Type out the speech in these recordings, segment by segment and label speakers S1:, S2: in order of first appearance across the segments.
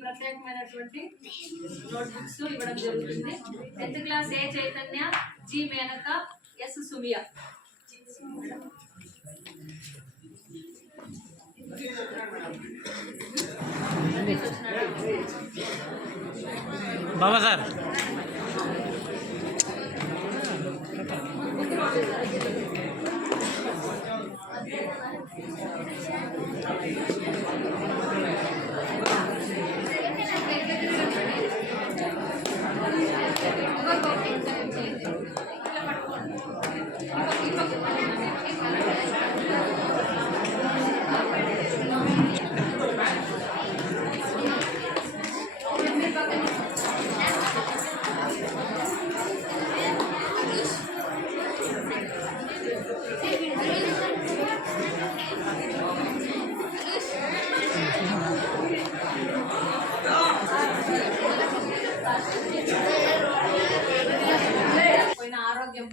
S1: ప్రత్యేకమైనటువంటి note books ఇవ్వడం జరుగుతుంది tenth class A Chaitanya G Menaka S Sumiya
S2: Baba sir
S1: పోయినా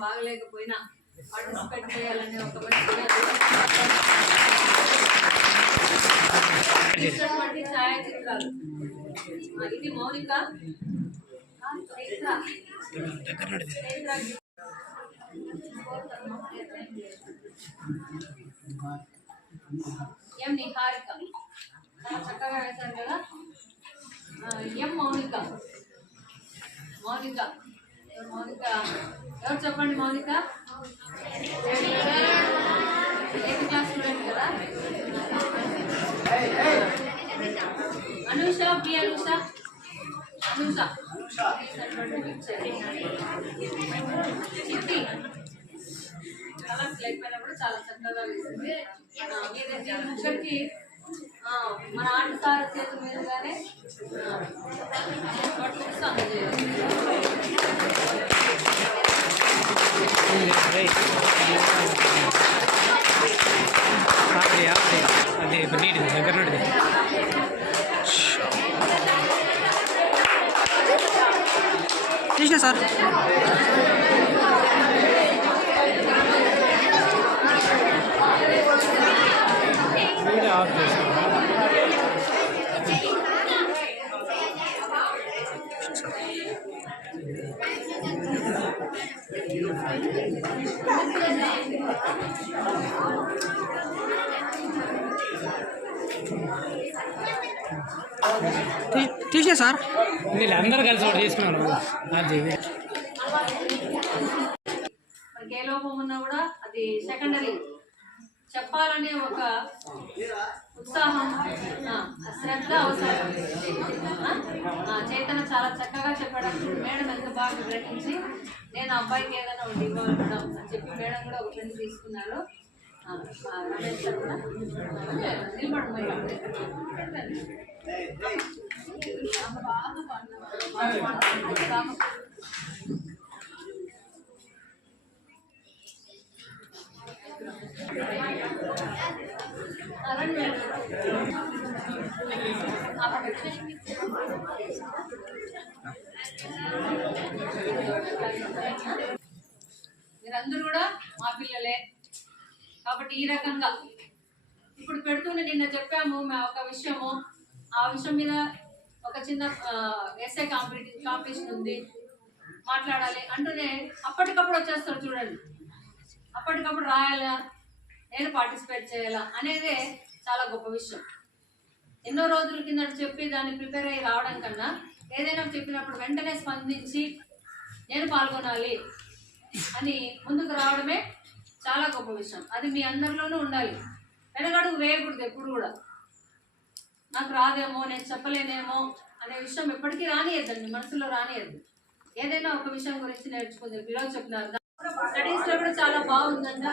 S1: బాగలేకపోయినా పార్టిసిపేట్ చేయాలని ఒక మంచి ఛాయాచిత్రాలు. ఇది మౌనిక. ఎం నిహారిక. చక్కగా వేశారు కదా. ఎం మౌనిక. మౌనిక. మౌనిక. ఎవరు చెప్పండి మౌనిక? ఎయిత్ క్లాస్ స్టూడెంట్ కదా? అనూష బి అనూష? అనూష. చిట్టి. కలర్స్ కూడా చాలా చక్కగా వేసింది. ఆ, మీరు మన ఆట సార్ చేతుల మీదుగానే
S2: Ich sagt. Thank you. తీసిన సార్? వీళ్ళందరూ కలిసి ఒకటి తీసుకున్నాను అది
S1: మనకి ఏ లోపం ఉన్నా కూడా అది సెకండరీ చెప్పాలనే ఒక ఉత్సాహం శ్రద్ధ అవసరం. చైతన్య చాలా చక్కగా చెప్పాడు. మేడం ఎంత బాగా గ్రహించి నేను అబ్బాయికి ఏదైనా ఒకటి ఇవ్వాలి మేడం అని చెప్పి మేడం కూడా ఒక ఫ్రెండ్ తీసుకున్నారు. ఆ, ఆ, రమేష్ సార్ కూడా ఆ, నిలబడు మరి. ఆ, రండి మేడం. ఆ, పక్కన. మీరందరూ కూడా మా పిల్లలే కాబట్టి ఈ రకంగా. ఇప్పుడు పెడుతూనే నిన్న చెప్పాము మా ఒక విషయము. ఆ విషయం మీద ఒక చిన్న ఎస్ఐ కాంపిటీ కాంపిటీషన్ ఉంది. మాట్లాడాలి. అంటూనే అప్పటికప్పుడు వచ్చేస్తారు చూడండి. అప్పటికప్పుడు రాయాలా? నేను పార్టిసిపేట్ చేయాలా? అనేదే చాలా గొప్ప విషయం. ఎన్నో రోజుల కింద చెప్పి దాన్ని ప్రిపేర్ అయ్యి రావడం కన్నా ఏదైనా చెప్పినప్పుడు వెంటనే స్పందించి నేను పాల్గొనాలి అని ముందుకు రావడమే చాలా గొప్ప విషయం. అది మీ అందరిలోనూ ఉండాలి. వెనకడుగు వేయకూడదు ఎప్పుడు కూడా. నాకు రాదేమో నేను చెప్పలేనేమో అనే విషయం ఎప్పటికీ రానియద్దండి మనసులో రానియద్దు. ఏదైనా ఒక విషయం గురించి నేర్చుకుంది. పిల్లలు చెప్తున్నారు స్టడీస్లో కూడా చాలా బాగుందంట.